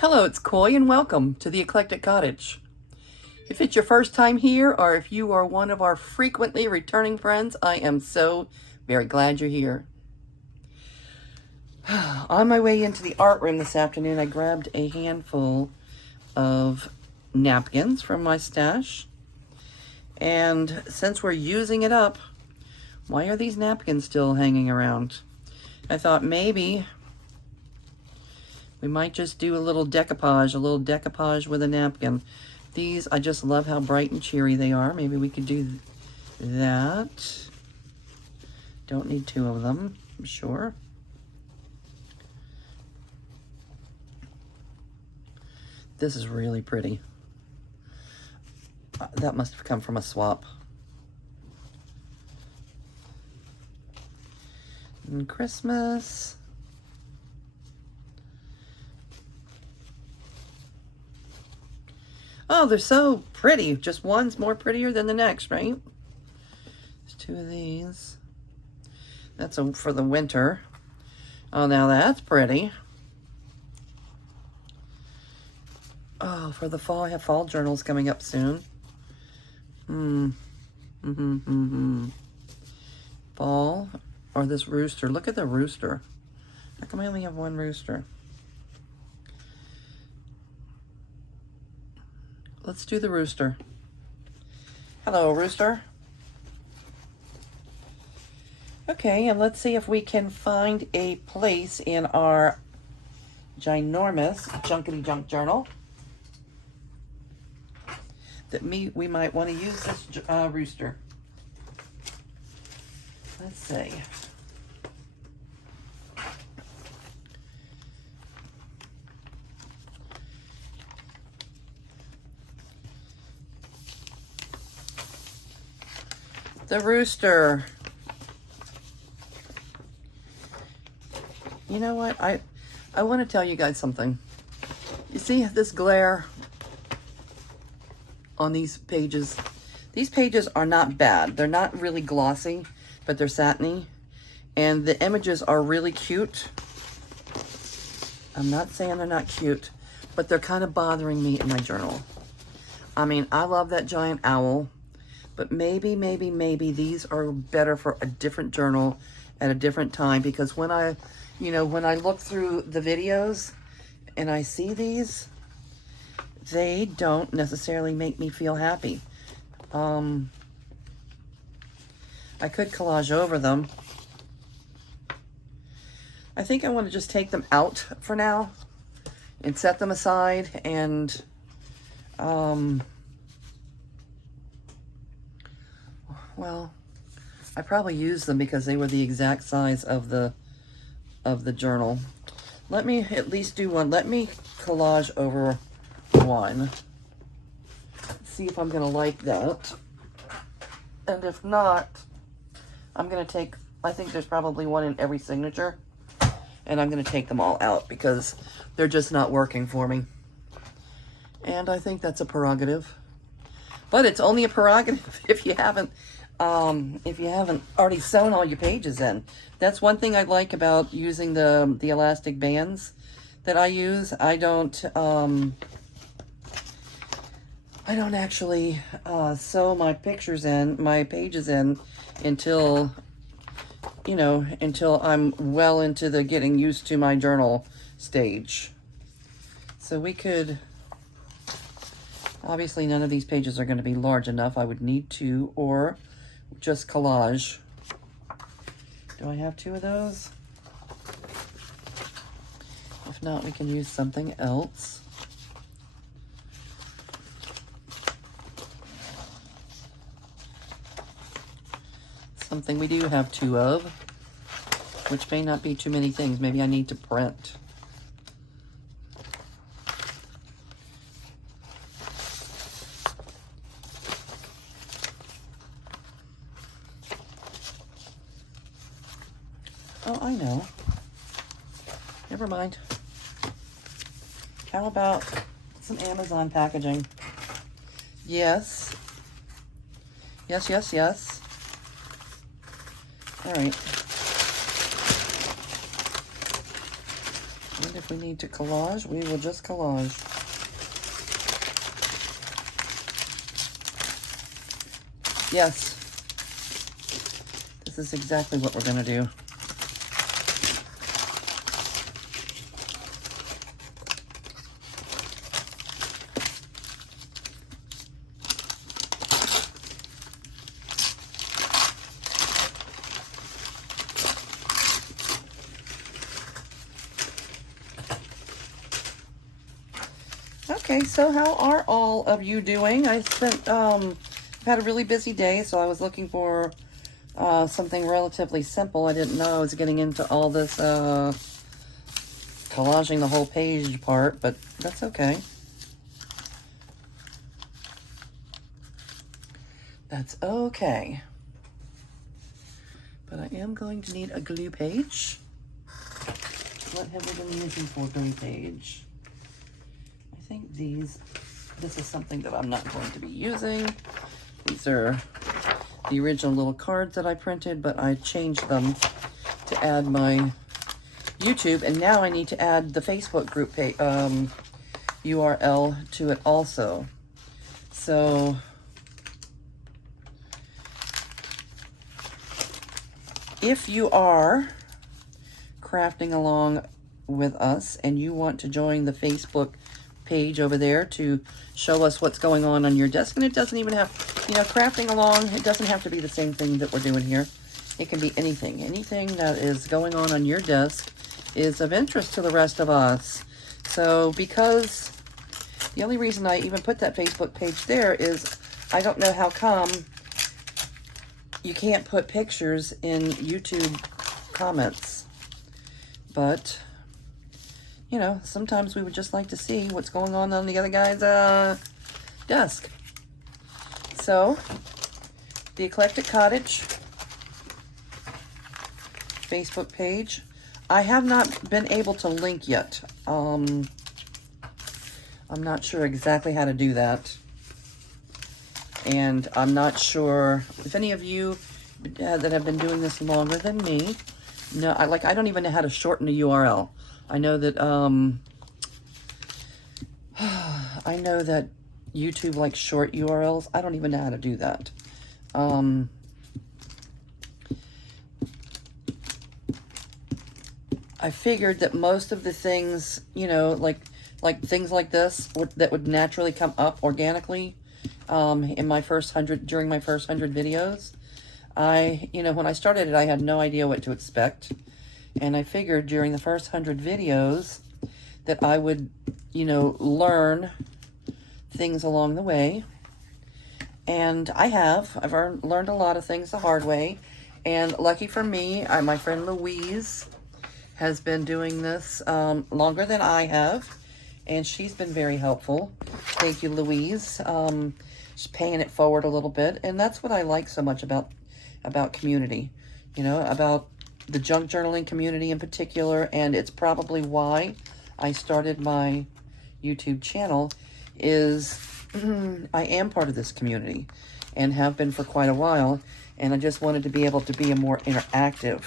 Hello, it's Coy, and welcome to the Eclectic Cottage. If it's your first time here, or if you are one of our frequently returning friends, I am so very glad you're here. On my way into the art room this afternoon, I grabbed a handful of napkins from my stash. And since we're using it up, why are these napkins still hanging around? I thought maybe we might just do a little decoupage with a napkin. These, I just love how bright and cheery they are. Maybe we could do that. Don't need two of them, I'm sure. This is really pretty. That must have come from a swap. And Christmas. Oh, they're so pretty. Just one's more prettier than the next, right? There's two of these. That's for the winter. Oh, now that's pretty. Oh, for the fall, I have fall journals coming up soon. Fall, or this rooster. Look at the rooster. How come I only have one rooster? Let's do the rooster. Hello, rooster. Okay, and let's see if we can find a place in our ginormous Junkity Junk journal that we might want to use this rooster. Let's see. The rooster. You know what? I want to tell you guys something. You see this glare on these pages? These pages are not bad. They're not really glossy, but they're satiny. And the images are really cute. I'm not saying they're not cute, but they're kind of bothering me in my journal. I mean, I love that giant owl. But maybe these are better for a different journal at a different time, because when I look through the videos and I see these, they don't necessarily make me feel happy. I could collage over them. I think I want to just take them out for now and set them aside, and well, I probably used them because they were the exact size of the journal. Let me at least do one. Let me collage over one. See if I'm gonna like that. And if not, I'm gonna take, I think there's probably one in every signature, and I'm gonna take them all out because they're just not working for me. And I think that's a prerogative. But it's only a prerogative if you haven't already sewn all your pages in. That's one thing I like about using the elastic bands that I use. I don't actually sew my pages in until I'm well into the getting used to my journal stage. So we could, obviously none of these pages are going to be large enough. I would need two, or just collage. Do I have two of those? If not, we can use something else. Something we do have two of, which may not be too many things. Maybe I need to print. Oh, I know. Never mind. How about some Amazon packaging? Yes. Yes. All right. And if we need to collage, we will just collage. Yes. This is exactly what we're going to do. Okay, so how are all of you doing? I've had a really busy day, so I was looking for something relatively simple. I didn't know I was getting into all this collaging the whole page part, but that's okay. That's okay. But I am going to need a glue page. What have we been using for glue page? I think this is something that I'm not going to be using. These are the original little cards that I printed, but I changed them to add my YouTube, and now I need to add the Facebook group page, URL to it also. So if you are crafting along with us and you want to join the Facebook page over there to show us what's going on your desk, and it doesn't even have, you know, crafting along, it doesn't have to be the same thing that we're doing here. It can be anything. Anything that is going on your desk is of interest to the rest of us. So because the only reason I even put that Facebook page there is I don't know how come you can't put pictures in YouTube comments. But, you know, sometimes we would just like to see what's going on the other guy's desk. So, the Eclectic Cottage Facebook page. I have not been able to link yet. I'm not sure exactly how to do that. And I'm not sure if any of you that have been doing this longer than me, no, I don't even know how to shorten a URL. I know that YouTube likes short URLs. I don't even know how to do that. I figured that most of the things, you know, like things like this that would naturally come up organically in my first 100, during my first 100 videos. You know, when I started it, I had no idea what to expect. And I figured during the first 100 videos that I would, you know, learn things along the way. And I've learned a lot of things the hard way. And lucky for me, my friend Louise has been doing this longer than I have. And she's been very helpful. Thank you, Louise. She's paying it forward a little bit. And that's what I like so much about community. You know, about the junk journaling community in particular. And it's probably why I started my YouTube channel is I am part of this community and have been for quite a while. And I just wanted to be able to be a more interactive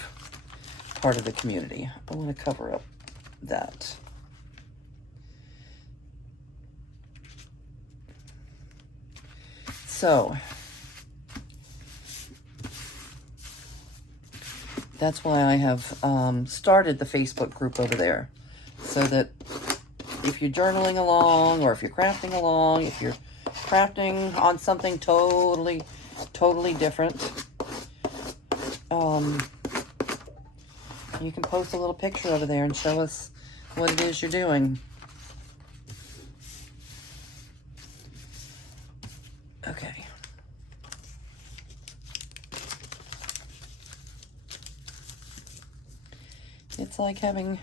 part of the community. I want to cover up that. So that's why I have started the Facebook group over there, so that if you're journaling along, or if you're crafting along, if you're crafting on something totally different, you can post a little picture over there and show us what it is you're doing. Okay. It's like having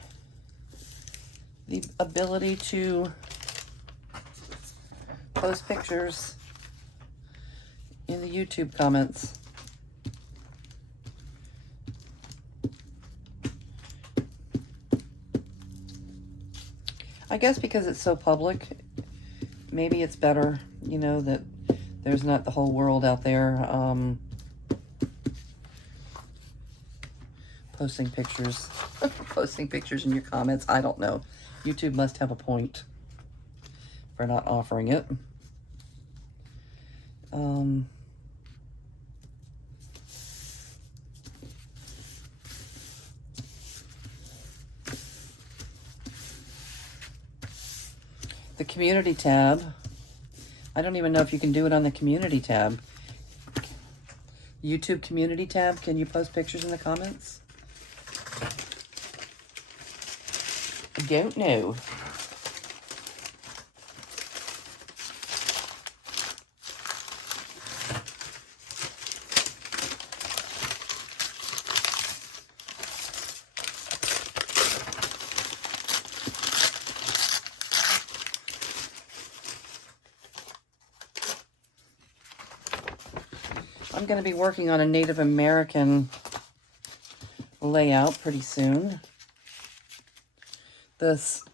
the ability to post pictures in the YouTube comments. I guess because it's so public, maybe it's better, you know, that there's not the whole world out there posting pictures. Posting pictures in your comments. I don't know. YouTube must have a point for not offering it. The community tab. I don't even know if you can do it on the community tab. YouTube community tab. Can you post pictures in the comments? I don't know. I'm going to be working on a Native American layout pretty soon. This,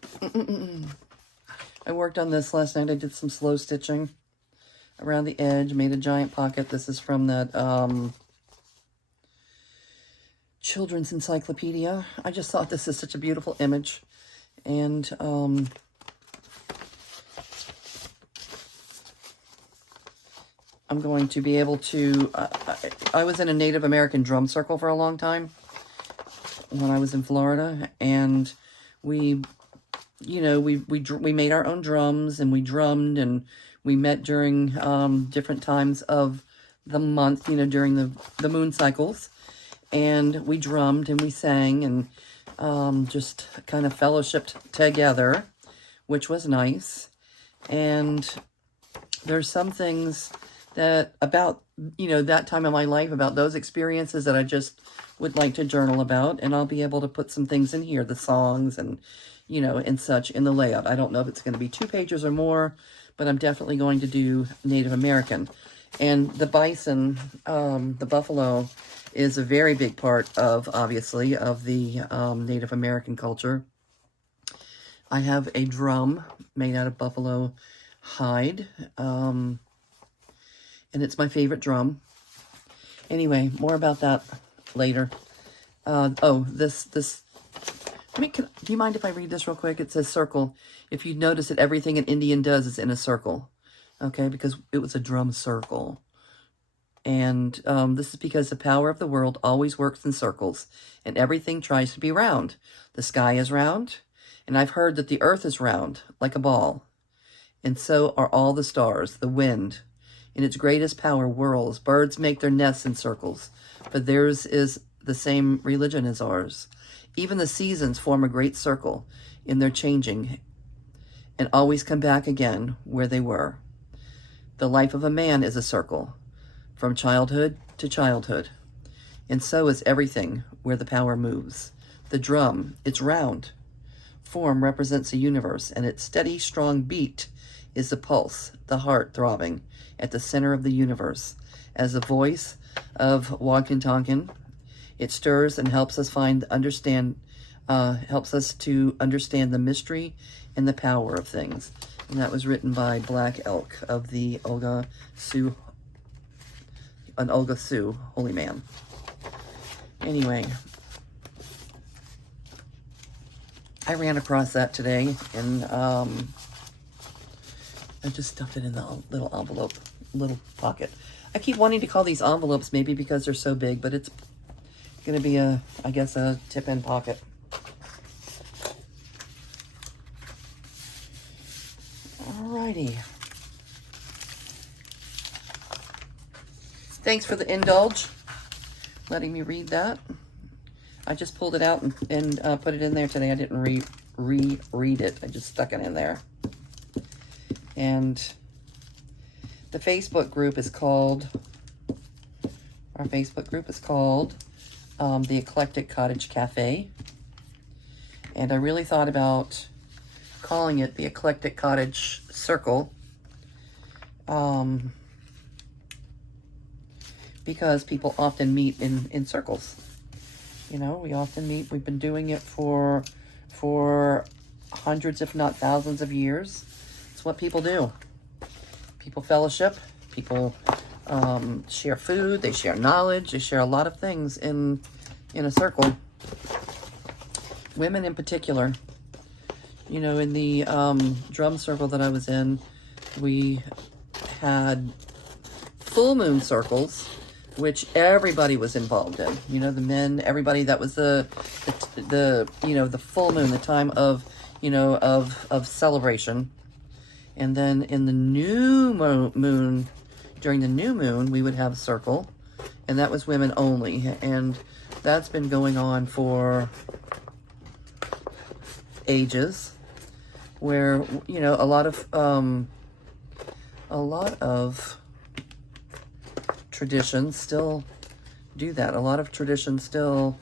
I worked on this last night. I did some slow stitching around the edge, made a giant pocket. This is from that children's encyclopedia. I just thought this is such a beautiful image. And I'm going to be able to, I was in a Native American drum circle for a long time when I was in Florida, and we, you know, we made our own drums, and we drummed, and we met during different times of the month, you know, during the moon cycles, and we drummed and we sang and just kind of fellowshipped together, which was nice. And there's some things that about, you know, that time of my life, about those experiences that I just would like to journal about, and I'll be able to put some things in here, the songs and, you know, and such in the layout. I don't know if it's going to be 2 pages or more, but I'm definitely going to do Native American. And the bison, the buffalo, is a very big part of, obviously, of the Native American culture. I have a drum made out of buffalo hide, and it's my favorite drum. Anyway, more about that later. Oh, this, I mean, do you mind if I read this real quick? It says circle. If you notice that everything an Indian does is in a circle. Okay, because it was a drum circle. And this is because the power of the world always works in circles, and everything tries to be round. The sky is round, and I've heard that the earth is round, like a ball. And so are all the stars. The wind, in its greatest power, whirls. Birds make their nests in circles, for theirs is the same religion as ours. Even the seasons form a great circle in their changing, and always come back again where they were. The life of a man is a circle, from childhood to childhood. And so is everything where the power moves. The drum, it's round. Form represents a universe, and its steady, strong beat is the pulse, the heart throbbing at the center of the universe. As the voice of Wakantankan, it stirs and helps us helps us to understand the mystery and the power of things. And that was written by Black Elk of the Olga Sioux, an Olga Sioux holy man. Anyway, I ran across that today, and I just stuffed it in the little envelope, little pocket. I keep wanting to call these envelopes, maybe because they're so big, but it's going to be I guess a tip-in pocket. Alrighty. Thanks for the indulge, letting me read that. I just pulled it out and put it in there today. I didn't reread it. I just stuck it in there. And the Facebook group is called, our Facebook group is called the Eclectic Cottage Cafe. And I really thought about calling it the Eclectic Cottage Circle, because people often meet in circles. You know, we often meet. We've been doing it for hundreds, if not thousands of years. It's what people do. People fellowship. People share food. They share knowledge. They share a lot of things in a circle. women in particular. You know, in the drum circle that I was in, we had full moon circles, which everybody was involved in. You know, the men, everybody. That was the you know, the full moon, the time of, you know, of celebration. And then in the new moon, during the new moon, we would have a circle, and that was women only. And that's been going on for ages, where, you know, a lot of traditions still do that. A lot of traditions still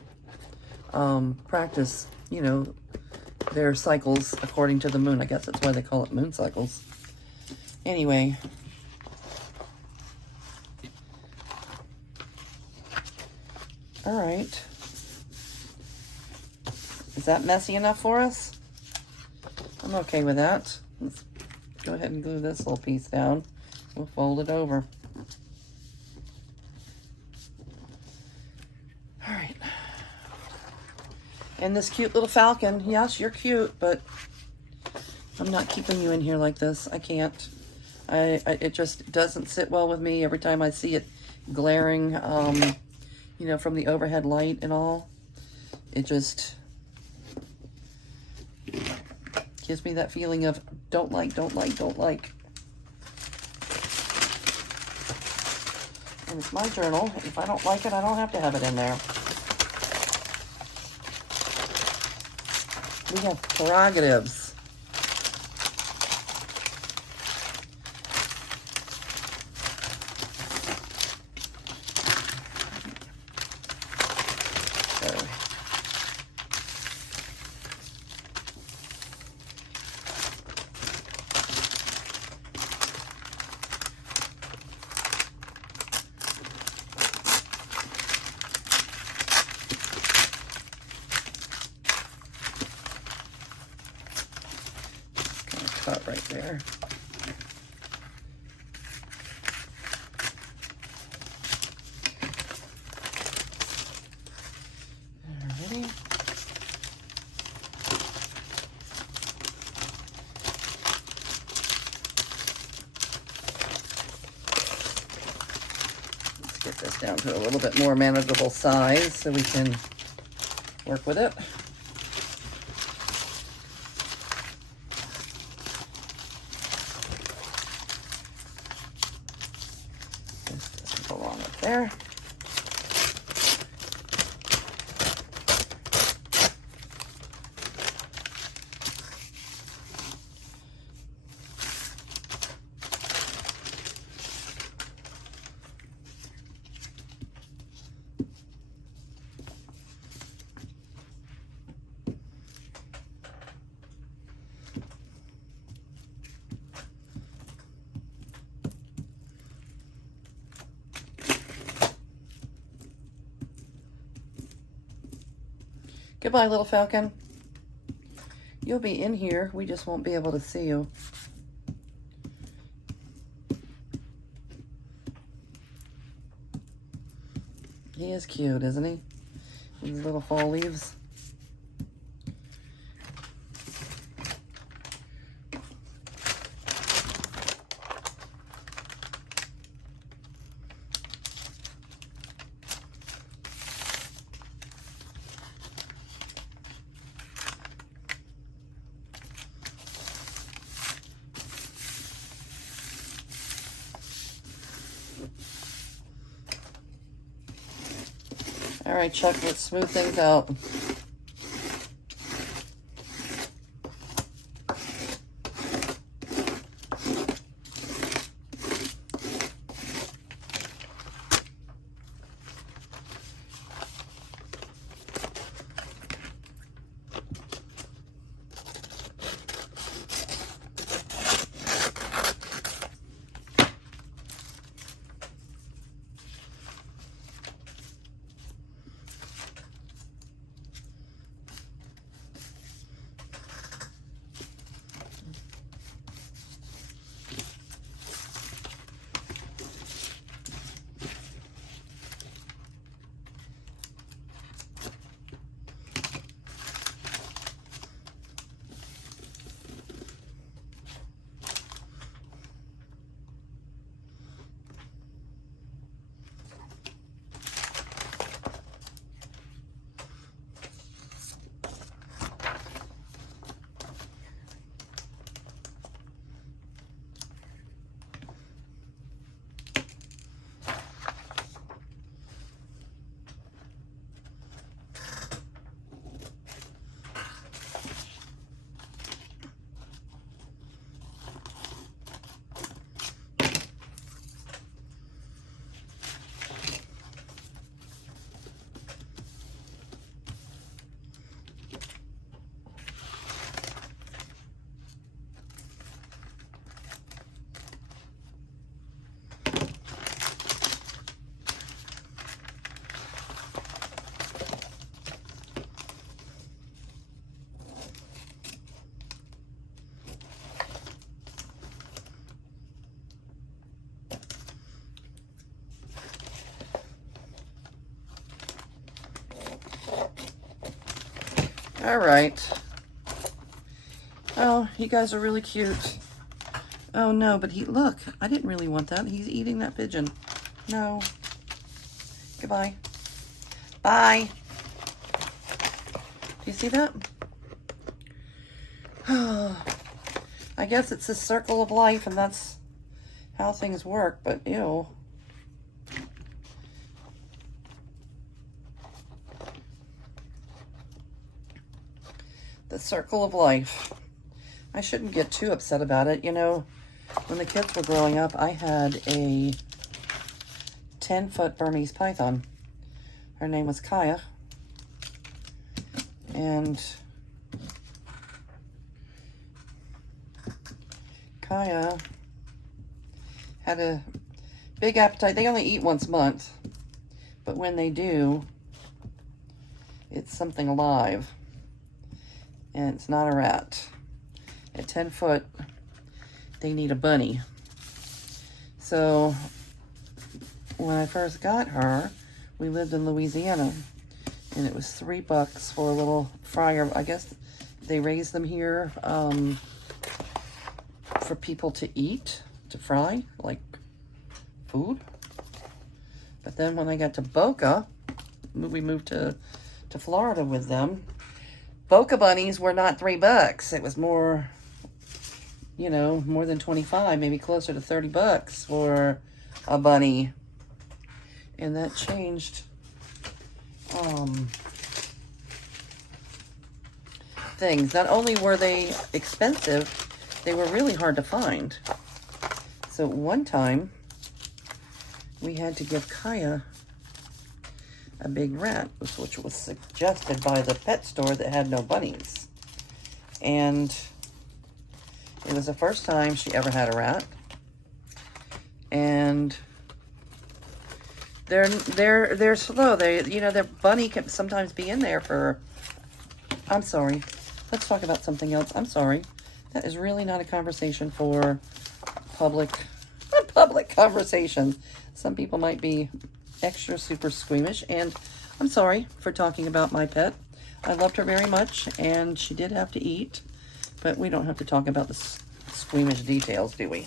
practice, you know, their cycles according to the moon. I guess that's why they call it moon cycles. Anyway, all right. Is that messy enough for us? I'm okay with that. Let's go ahead and glue this little piece down. We'll fold it over. All right. And this cute little falcon, yes, you're cute, but I'm not keeping you in here like this. I can't. It just doesn't sit well with me every time I see it glaring, you know, from the overhead light and all. It just gives me that feeling of don't like. And it's my journal. If I don't like it, I don't have to have it in there. We have prerogatives. Cut right there. Alrighty. Let's get this down to a little bit more manageable size so we can work with it. There. Goodbye, little falcon. You'll be in here. We just won't be able to see you. He is cute, isn't he? These little fall leaves. All right, Chuck, let's smooth things out. All right. Oh, you guys are really cute. Oh no, but look, I didn't really want that. He's eating that pigeon. No. Goodbye. Bye. Do you see that? I guess it's a circle of life, and that's how things work, but ew. The circle of life. I shouldn't get too upset about it. You know, when the kids were growing up, I had a 10-foot Burmese python. Her name was Kaya. And Kaya had a big appetite. They only eat once a month, but when they do, it's something alive. And it's not a rat. At 10 foot, they need a bunny. So when I first got her, we lived in Louisiana, and it was $3 for a little fryer. I guess they raise them here for people to eat, to fry, like food. But then when I got to Boca, we moved to Florida with them. Boca bunnies were not $3. It was more, you know, more than 25, maybe closer to $30 for a bunny. And that changed things. Not only were they expensive, they were really hard to find. So one time, we had to give Kaya a big rat, which was suggested by the pet store that had no bunnies. And it was the first time she ever had a rat. And they're slow. You know, their bunny can sometimes be in there for, I'm sorry. Let's talk about something else. I'm sorry. That is really not a conversation for public conversation. Some people might be extra super squeamish, and I'm sorry for talking about my pet. I loved her very much, and she did have to eat, but we don't have to talk about the squeamish details, do we?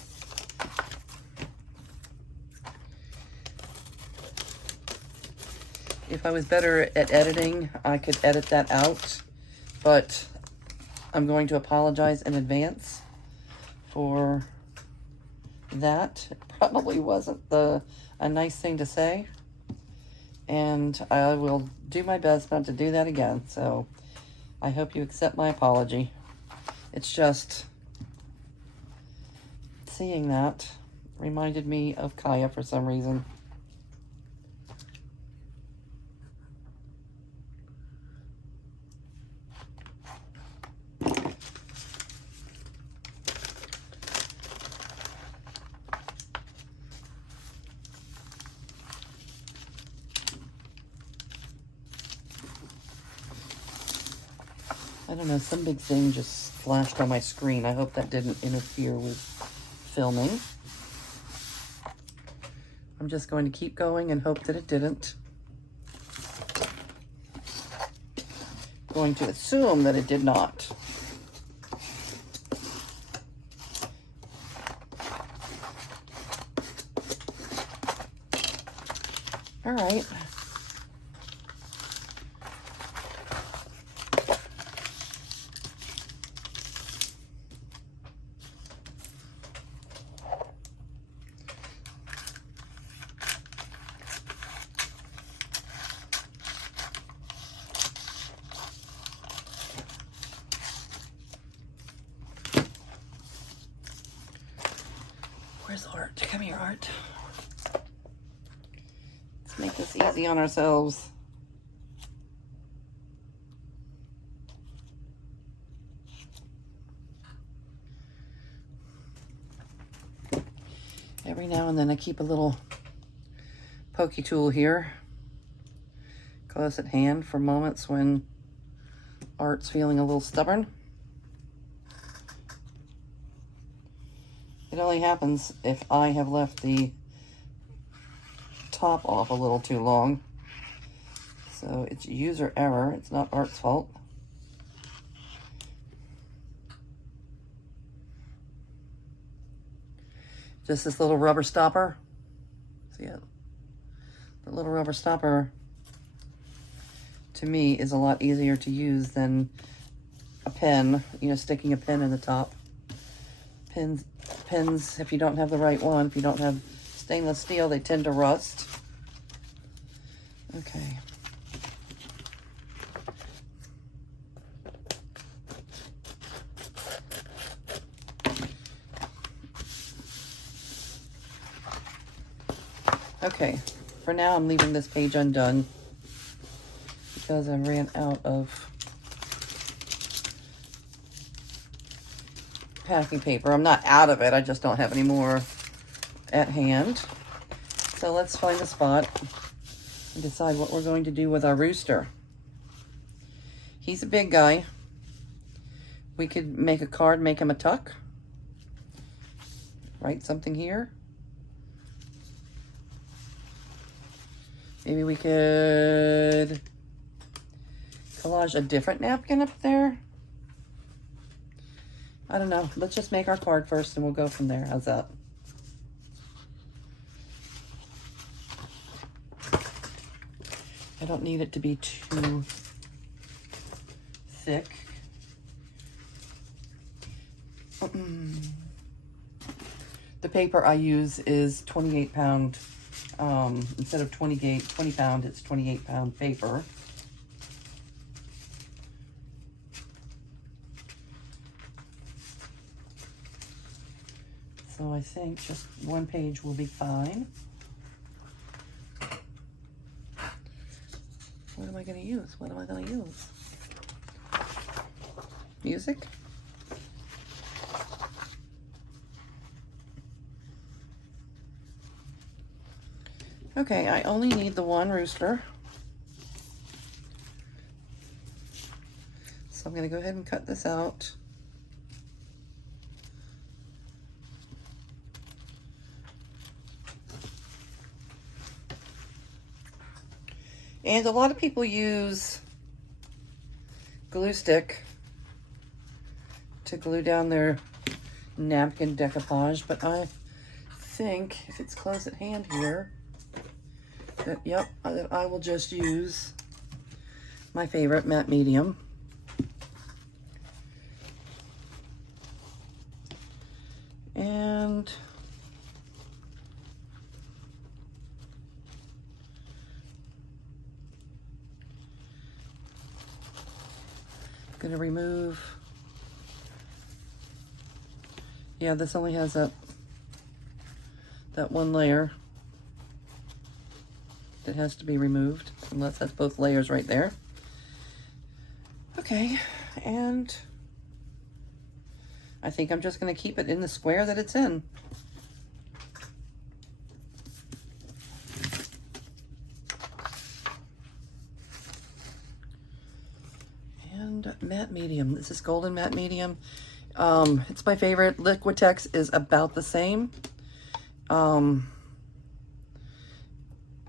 If I was better at editing, I could edit that out, but I'm going to apologize in advance for that. It probably wasn't a nice thing to say, and I will do my best not to do that again. So I hope you accept my apology. It's just seeing that reminded me of Kaya for some reason. I don't know, some big thing just flashed on my screen. I hope that didn't interfere with filming. I'm just going to keep going and hope that it didn't. Going to assume that it did not. All right. Where's Art? Come here, Art. Let's make this easy on ourselves. Every now and then I keep a little pokey tool here, close at hand for moments when Art's feeling a little stubborn. It only happens if I have left the top off a little too long. So it's user error. It's not Art's fault. Just this little rubber stopper. See it? The little rubber stopper, to me, is a lot easier to use than a pen, you know, sticking a pin in the top. Pins, if you don't have the right one, if you don't have stainless steel, they tend to rust. Okay. Okay, for now I'm leaving this page undone because I ran out of packing paper. I'm not out of it, I just don't have any more at hand. So let's find a spot and decide what we're going to do with our rooster. He's a big guy. We could make a card, make him a tuck. Write something here. Maybe we could collage a different napkin up there. I don't know. Let's just make our card first and we'll go from there. How's that? I don't need it to be too thick. The paper I use is 28 pound. Instead of 20 pound, it's 28 pound paper. So I think just one page will be fine. What am I going to use? What am I going to use? Music? Okay, I only need the one rooster. So I'm going to go ahead and cut this out. And a lot of people use glue stick to glue down their napkin decoupage, but I think if it's close at hand here, that, yep, I will just use my favorite matte medium. And I'm going to remove, yeah, this only has that one layer that has to be removed, unless that's both layers right there. Okay, and I think I'm just going to keep it in the square that it's in. And matte medium. This is golden matte medium. It's my favorite. Liquitex is about the same.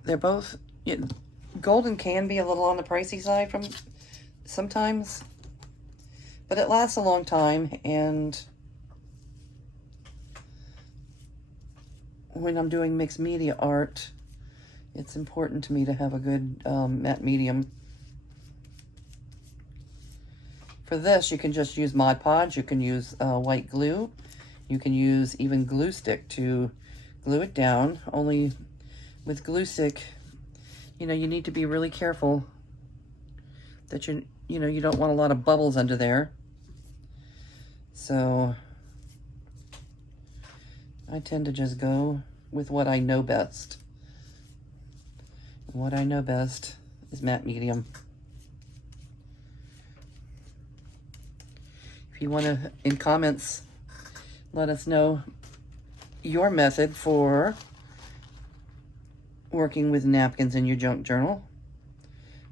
They're both, golden can be a little on the pricey side from sometimes, but it lasts a long time, and when I'm doing mixed media art, it's important to me to have a good matte medium. For this, you can just use Mod Podge, you can use white glue, you can use even glue stick to glue it down. Only with glue stick, you know, you need to be really careful that you don't want a lot of bubbles under there. So I tend to just go with what I know best. What I know best is matte medium. If you want to, in comments, let us know your method for working with napkins in your junk journal.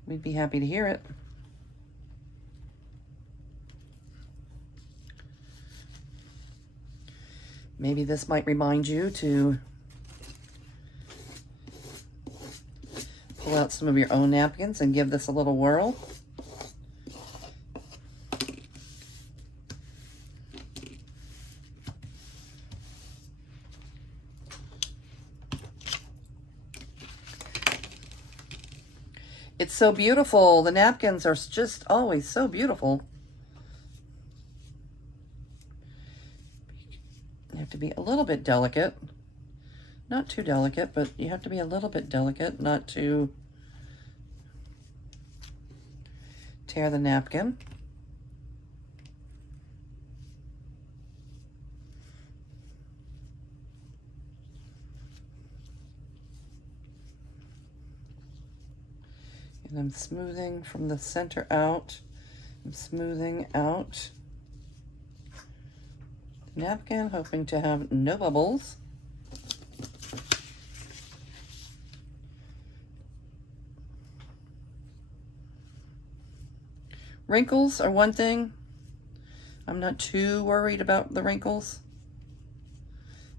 We'd be happy to hear it. Maybe this might remind you to pull out some of your own napkins and give this a little whirl. It's so beautiful. The napkins are just always so beautiful. You have to be a little bit delicate. Not too delicate, but you have to be a little bit delicate, not to tear the napkin. And I'm smoothing from the center out. I'm smoothing out the napkin, hoping to have no bubbles. Wrinkles are one thing. I'm not too worried about the wrinkles,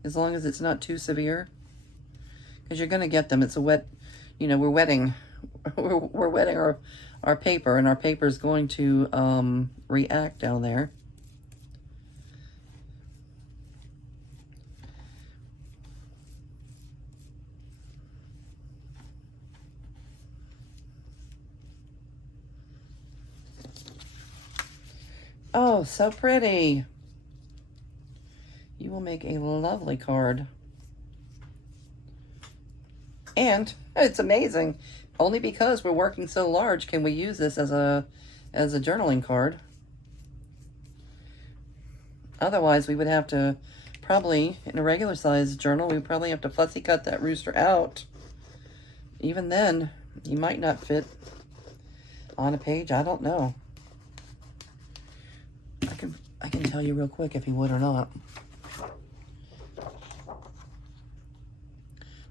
as long as it's not too severe, because you're going to get them. It's a wet, you know, we're wetting our paper, and our paper is going to react down there. Oh, so pretty. You will make a lovely card. And it's amazing. Only because we're working so large can we use this as a journaling card. Otherwise, we would have to probably, in a regular size journal, we would probably have to fussy cut that rooster out. Even then, you might not fit on a page. I don't know. I can tell you real quick if he would or not.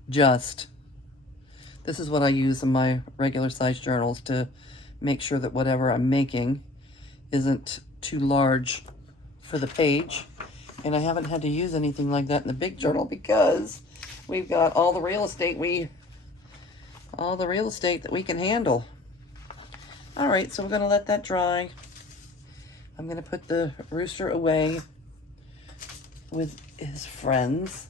This is what I use in my regular size journals to make sure that whatever I'm making isn't too large for the page. And I haven't had to use anything like that in the big journal because we've got all the real estate that we can handle. All right, so we're gonna let that dry. I'm gonna put the rooster away with his friends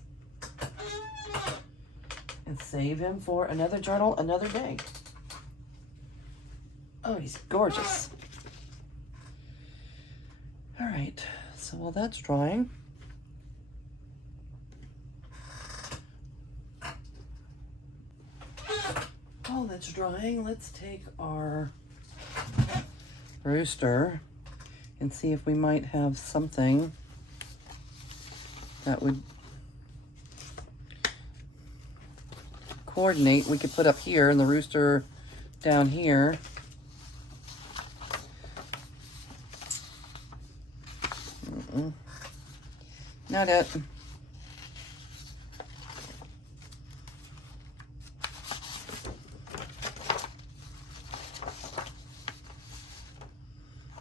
and save him for another journal another day. Oh, he's gorgeous. All right, so while that's drying, let's take our rooster and see if we might have something that would coordinate. We could put up here and the rooster down here. Not it.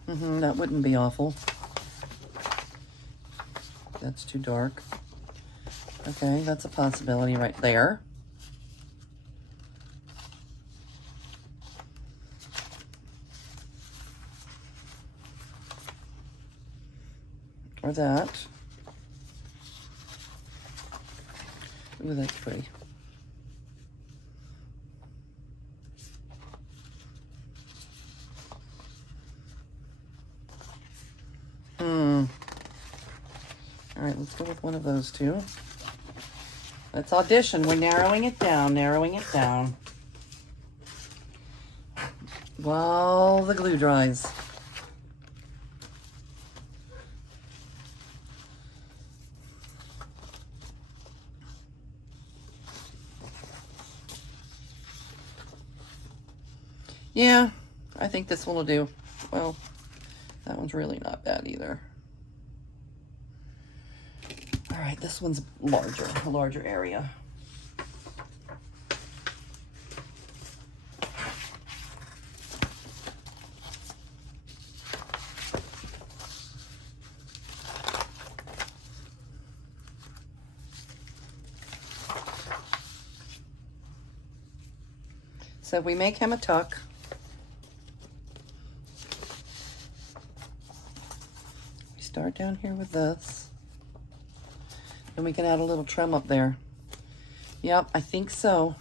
That wouldn't be awful. That's too dark. Okay, that's a possibility right there. Or that. Ooh, that's pretty. All right, let's go with one of those two. Let's audition. We're narrowing it down, while the glue dries. Yeah, I think this one will do. Well, that one's really not bad either. All right, this one's a larger area. So we make him a tuck. We start down here with this. And we can add a little trim up there. Yep, I think so.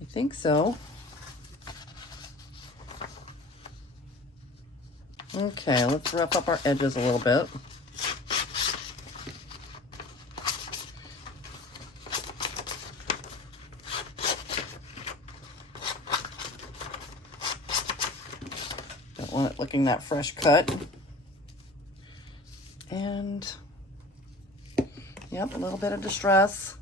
I think so. Okay, let's rough up our edges a little bit. Don't want it looking that fresh cut. And, yep, a little bit of distress.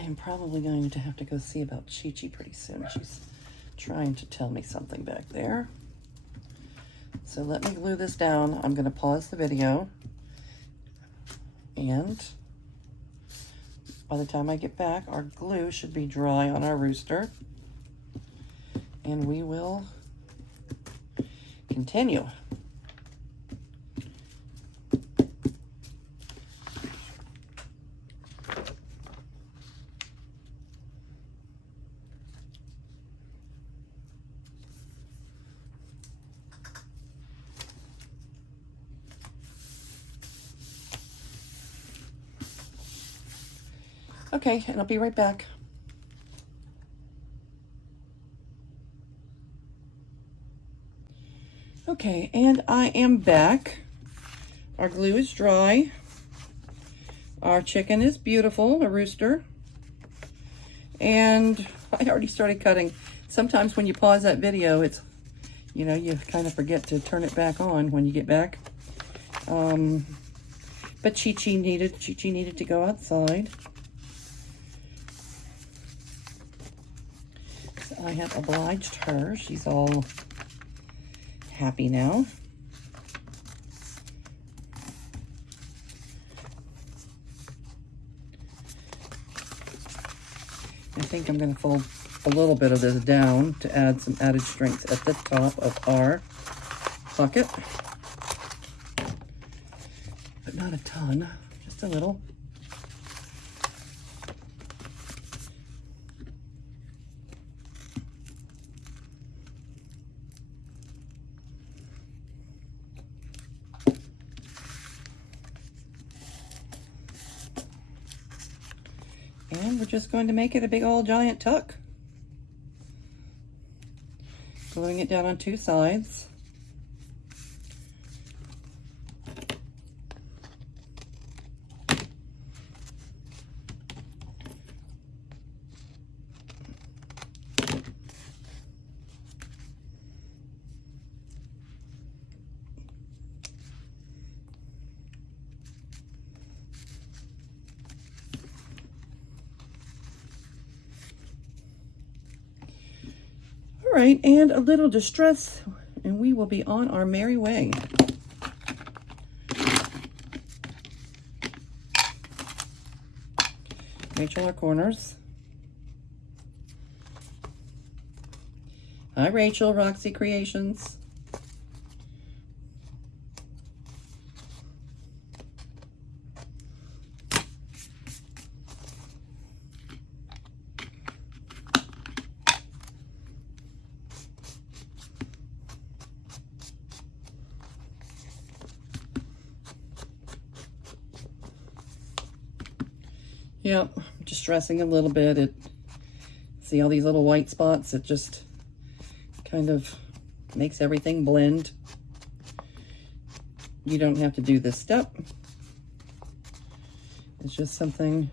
I'm probably going to have to go see about Chi-Chi pretty soon. She's trying to tell me something back there. So let me glue this down. I'm going to pause the video. And by the time I get back, our glue should be dry on our rooster. And we will continue. Okay, and I'll be right back. Okay, and I am back. Our glue is dry. Our chicken is beautiful, a rooster. And I already started cutting. Sometimes when you pause that video, it's, you know, you kind of forget to turn it back on when you get back. But Chi-Chi needed to go outside. So I have obliged her. She's all happy now. I think I'm going to fold a little bit of this down to add some added strength at the top of our pocket. But not a ton, just a little. And we're just going to make it a big old giant tuck. Gluing it down on two sides. All right, and a little distress, and we will be on our merry way. Rachel, our corners. Hi, Rachel, Roxy Creations. Yep, just stressing a little bit. See all these little white spots? It just kind of makes everything blend. You don't have to do this step. It's just something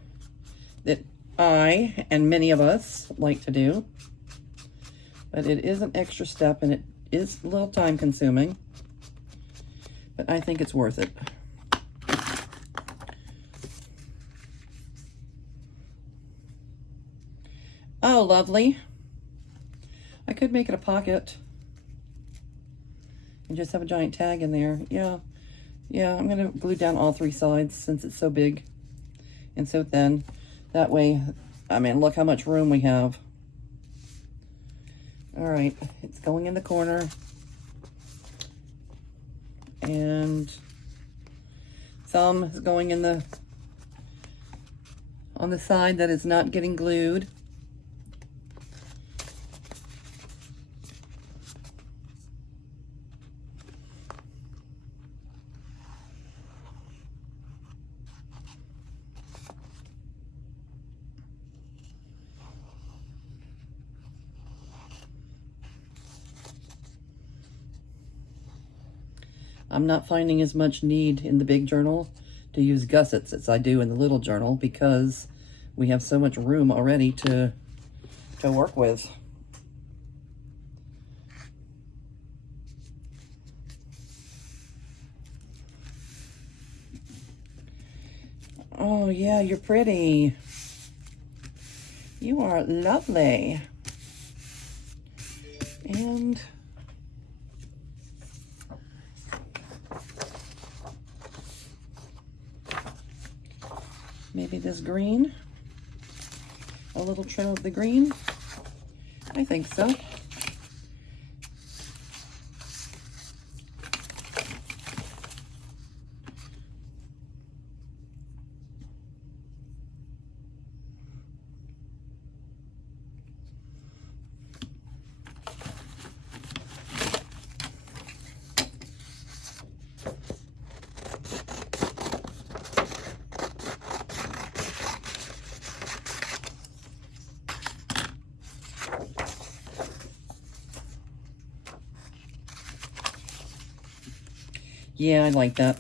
that I and many of us like to do. But it is an extra step and it is a little time consuming. But I think it's worth it. Oh, lovely. I could make it a pocket. and just have a giant tag in there. Yeah, I'm gonna glue down all 3 sides since it's so big and so thin. That way, I mean, look how much room we have. All right, it's going in the corner. And some is going in on the side that is not getting glued. I'm not finding as much need in the big journal to use gussets as I do in the little journal because we have so much room already to work with. Oh yeah, you're pretty. You are lovely. And maybe this green, a little trim of the green. I think so. Yeah, I like that.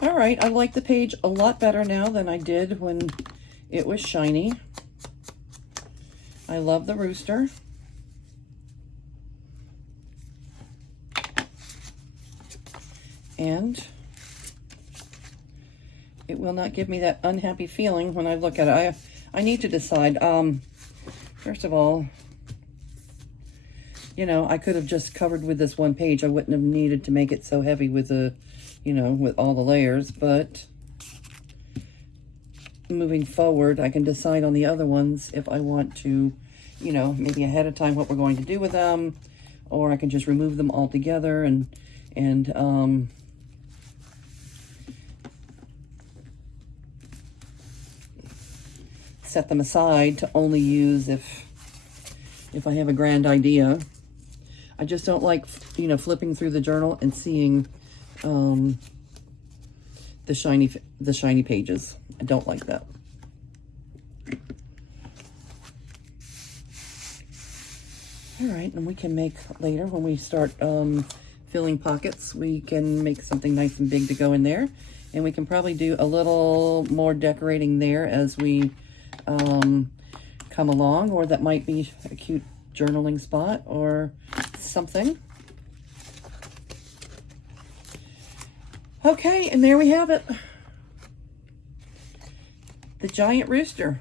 All right, I like the page a lot better now than I did when it was shiny. I love the rooster. And it will not give me that unhappy feeling when I look at it. I need to decide. First of all, you know, I could have just covered with this one page. I wouldn't have needed to make it so heavy with the, you know, with all the layers, but moving forward, I can decide on the other ones if I want to, you know, maybe ahead of time what we're going to do with them, or I can just remove them all together and set them aside to only use if I have a grand idea. I just don't like, you know, flipping through the journal and seeing the shiny pages. I don't like that. All right, and we can make later when we start filling pockets, we can make something nice and big to go in there, and we can probably do a little more decorating there as we come along, or that might be a cute journaling spot or something. Okay, and there we have it. The giant rooster.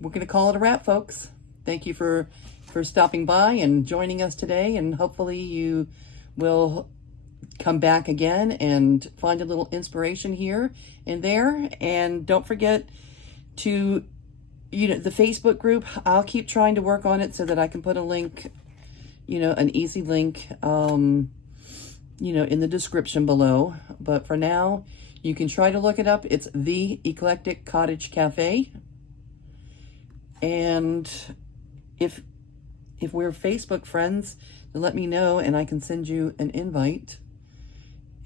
We're going to call it a wrap, folks. Thank you for stopping by and joining us today, and hopefully you will come back again and find a little inspiration here and there. And don't forget to, you know, the Facebook group, I'll keep trying to work on it so that I can put a link, you know, an easy link, you know, in the description below. But for now, you can try to look it up. It's The Eclectic Cottage Cafe. And if we're Facebook friends, then let me know and I can send you an invite.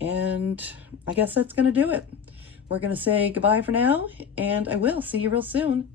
And I guess that's going to do it. We're going to say goodbye for now, and I will see you real soon.